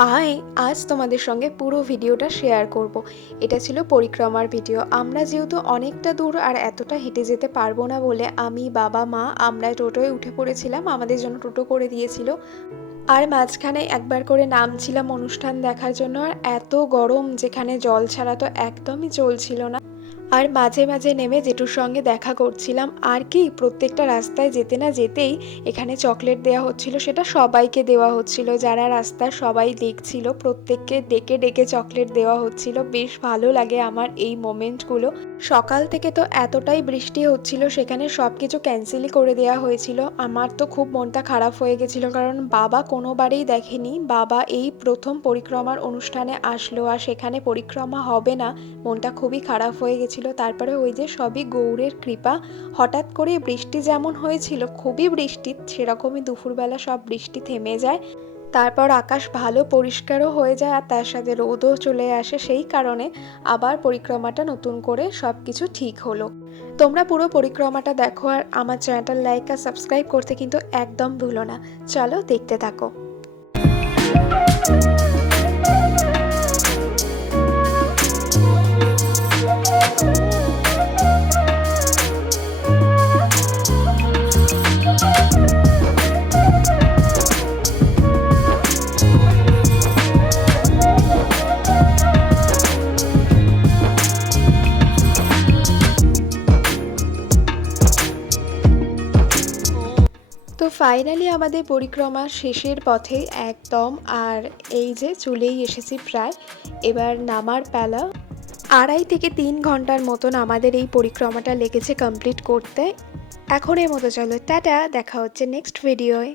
High, আজ তোমাদের সঙ্গে পুরো ভিডিওটা শেয়ার করব। এটা ছিল পরিক্রমার ভিডিও। আমরা যেহেতু অনেকটা দূর আর এতটা হেঁটে যেতে পারব না বলে আমি, বাবা, মা আমরা টোটোয় উঠে পড়েছিলাম, আমাদের জন্য টোটো করে দিয়েছিল। আর মাঝখানে একবার করে নামছিলাম অনুষ্ঠান দেখার জন্য, আর এত গরম যেখানে জল ছাড়া তো একদমই চলছিল না। আর মাঝে মাঝে নেমে জেঠুর সঙ্গে দেখা করছিলাম। আর কি, প্রত্যেকটা রাস্তায় যেতে না যেতেই এখানে চকলেট দেওয়া হচ্ছিল, সেটা সবাইকে দেওয়া হচ্ছিল। যারা রাস্তায় সবাই দেখছিল, প্রত্যেককে ডেকে ডেকে চকলেট দেওয়া হচ্ছিল। বেশ ভালো লাগে আমার এই মোমেন্টগুলো। সকাল থেকে তো এতটাই বৃষ্টি হচ্ছিল, সেখানে সব কিছু ক্যান্সেলই করে দেওয়া হয়েছিল। আমার তো খুব মনটা খারাপ হয়ে গেছিল, কারণ বাবা কোনোবারেই দেখেনি। বাবা এই প্রথম পরিক্রমার অনুষ্ঠানে আসলো, আর সেখানে পরিক্রমা হবে না। মনটা খুবই খারাপ হয়ে গেছিল। তারপরে ওই যে সবই গৌরের কৃপা। হঠাৎ করে বৃষ্টি যেমন হয়েছিল, খুবই বৃষ্টি, সেরকমই দুপুরবেলা সব বৃষ্টি থেমে যায়। তারপর আকাশ ভালো পরিষ্কারও হয়ে যায় আর তার সাথে রোদও চলে আসে। সেই কারণে আবার পরিক্রমাটা নতুন করে সব কিছু ঠিক হলো। তোমরা পুরো পরিক্রমাটা দেখো আর আমার চ্যানেলটা লাইক আর সাবস্ক্রাইব করতে কিন্তু একদম ভুলো না। চলো দেখতে থাকো। তো ফাইনালি আমাদের পরিক্রমা শেষের পথে একদম, আর এই যে চলেই এসেছি প্রায়। এবার নামার পালা। আড়াই থেকে তিন ঘণ্টার মতন আমাদের এই পরিক্রমাটা লেগেছে কমপ্লিট করতে। এখন এর মতো চলো, টাটা, দেখা হচ্ছে নেক্সট ভিডিওয়